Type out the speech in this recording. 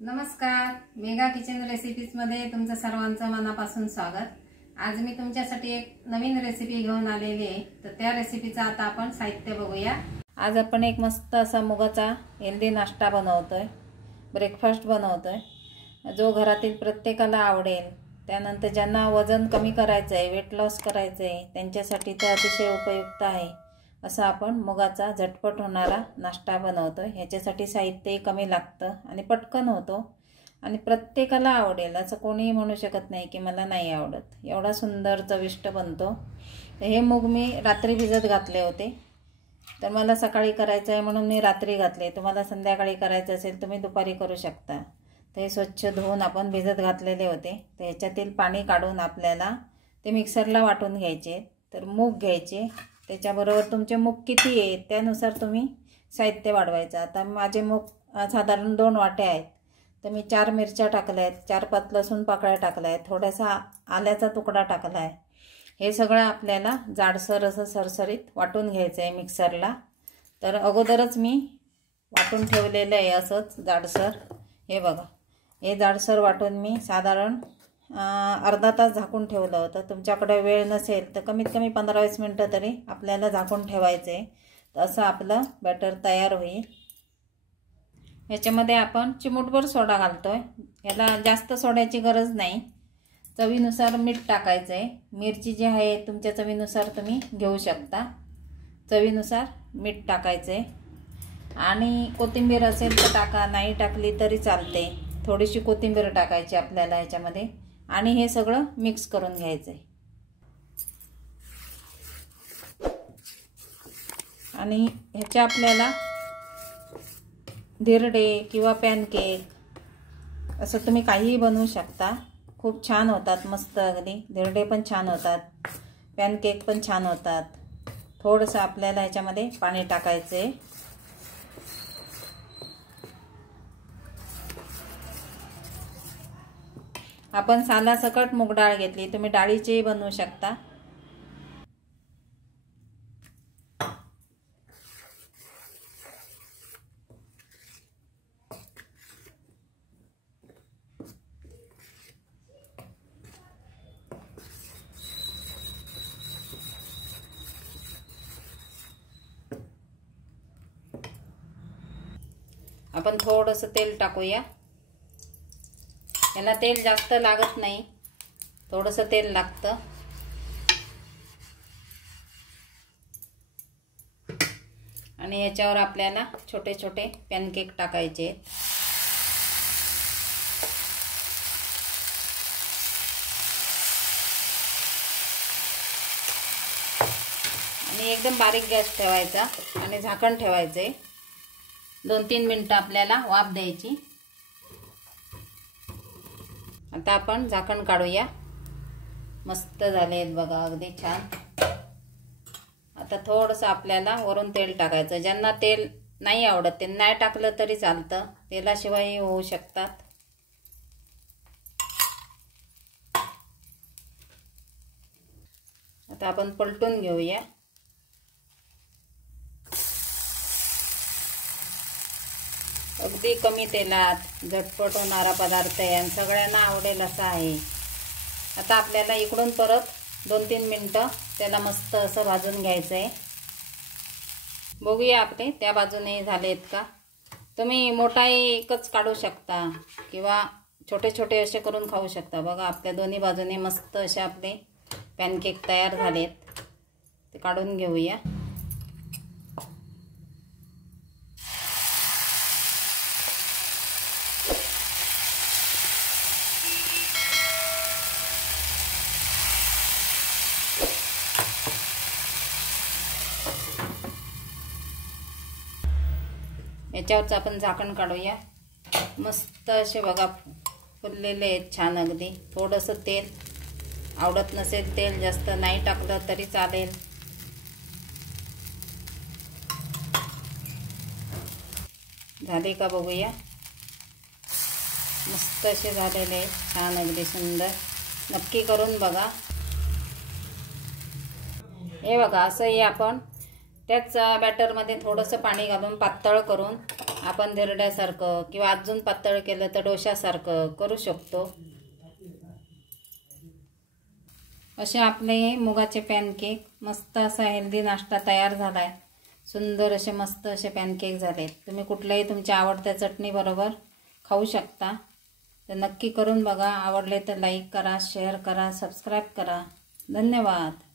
नमस्कार, mega kitchen recipes मध्ये तुमचं सर्वांचं मनापासून स्वागत। आज मी तुमच्यासाठी एक नवीन रेसिपी घेऊन आलेली आहे। तर त्या रेसिपीचा आता आपण साहित्य बघूया। आज आपण एक मस्त असा मुगाचा हेल्दी नाश्ता बनवतोय, ब्रेकफास्ट बनवतोय, जो घरातील प्रत्येकाला आवडेल। त्यानंतर ज्यांना वजन कमी करायचं आहे, वेट लॉस करायचं आहे, त्यांच्यासाठी तो अतिशय उपयुक्त आहे। असा आपण मुगाचा झटपट होणारा नाश्ता बनवतोय। ह्याच्यासाठी साहित्य कमी लागतं आणि पटकन होतो आणि प्रत्येकाला आवडेल असं कोणीही म्हणू शकत नाही की मला नाही आवडत। एवढा सुंदर चविष्ट बनतो। हे मूग मी रात्री भिजत घातले होते, तर मला सकाळी करायचं आहे म्हणून मी रात्री घातले। तुम्हाला संध्याकाळी करायचं असेल तुम्ही दुपारी करू शकता। ते स्वच्छ धुवून आपण भिजत घातलेले होते। तर ह्याच्यातील पाणी काढून आपल्याला ते मिक्सरला वाटून घ्यायचे। तर मूग घ्यायचे, त्याच्याबरोबर तुमचे मूग किती आहेत त्यानुसार तुम्ही साहित्य वाढवायचं। आता माझे मूग साधारण 2 वाट्या आहेत, तर मी 4 मिरच्या टाकल्या आहेत, 4-5 लसूण पाकळ्या टाकल्या आहेत, थोडासा आल्याचा तुकडा टाकला आहे। हे सगळं आपल्याला जाडसर असं सरसरीत वाटून घ्यायचं आहे मिक्सरला। तर अगोदरच मी वाटून ठेवलेलं आहे असंच जाडसर। हे बघा, हे जाडसर वाटून मी साधारण अर्धा तास झाकून ठेवलं होतं। तुमच्याकडे वेळ नसेल तर कमीत कमी 15-20 मिनिटं तरी आपल्याला झाकून ठेवायचे। तर असं आपलं बॅटर तयार होईल। याच्यामध्ये आपण चिमूटभर सोडा घालतोय, याला जास्त सोड्याची गरज नाही। चवीनुसार मीठ टाकायचं आहे। मिरची जी आहे तुमच्या चवीनुसार तुम्ही घेऊ शकता। चवीनुसार मीठ टाकायचं आहे आणि कोथिंबीर असेल तर टाका, नाही टाकली तरी चालते। थोडीशी कोथिंबीर टाकायची आपल्याला ह्याच्यामध्ये आणि हे सगळं मिक्स करून घ्यायचं आहे। आणि ह्याच्या आपल्याला धिरडे किंवा पॅनकेक असं तुम्ही काहीही बनवू शकता। खूप छान होतात, मस्त अगदी। धिरडे पण छान होतात, पॅनकेक पण छान होतात। थोडंसं आपल्याला ह्याच्यामध्ये पाणी टाकायचं आहे। आपण सालासकट मूग डाळ घेतली, तुम्ही डाळीचीही बनवू शकता। आपण थोडंसं तेल टाकूया। याला तेल जास्त लागत नाही, थोडंसं तेल लागतं। आणि याच्यावर आपल्याला छोटे छोटे पॅनकेक टाकायचे। आणि एकदम बारीक गॅस ठेवायचा आणि झाकण ठेवायचे। 2-3 मिनिटं आपल्याला वाफ द्यायची। आता आपण झाकण काढूया। मस्त झालेत बघा, अगदी छान। आता थोडंसं आपल्याला वरून तेल टाकायचं। ज्यांना तेल नाही आवडत ते नाही टाकलं तरी चालतं, तेलाशिवाय होऊ शकतात। आता आपण पलटून घेऊया। अगदी कमी तेलात झटपट होणारा पदार्थ आहे आणि सगळ्यांना आवडेल असा आहे। आता आपल्याला इकडून परत 2-3 मिनिटं त्याला मस्त असं भाजून घ्यायचं आहे। बघूया आपले त्या बाजूने झालेत का। तुम्ही मोठाही एकच काढू शकता किंवा छोटे छोटे असे करून खाऊ शकता। बघा, आपल्या दोन्ही बाजूने मस्त असे आपले पॅनकेक तयार झालेत। ते काढून घेऊया। याच्यावरच आपण झाकण काढूया। मस्त असे बघा फुललेले आहेत, छान अगदी। थोडंसं तेल, आवडत नसेल तेल जास्त नाही टाकलं तरी चालेल। झाले का बघूया। मस्त असे झालेले आहेत, छान अगदी सुंदर। नक्की करून बघा। हे बघा, असंही आपण त्याच बॅटरमध्ये थोडंसं पाणी घालून पातळ करून आपण धिरड्यासारखं किंवा अजून पातळ केलं तर डोशासारखं करू शकतो. असे आपले मुगाचे पॅनकेक मस्त असा हेल्दी नाश्ता तयार झाला आहे. सुंदर असे मस्त असे पॅनकेक झालेत. तुम्ही कुठल्याही तुमच्या आवडत्या चटणी बरोबर खाऊ शकता. तर नक्की करून बघा. आवडले तर लाईक करा, शेअर करा, सबस्क्राईब करा. धन्यवाद.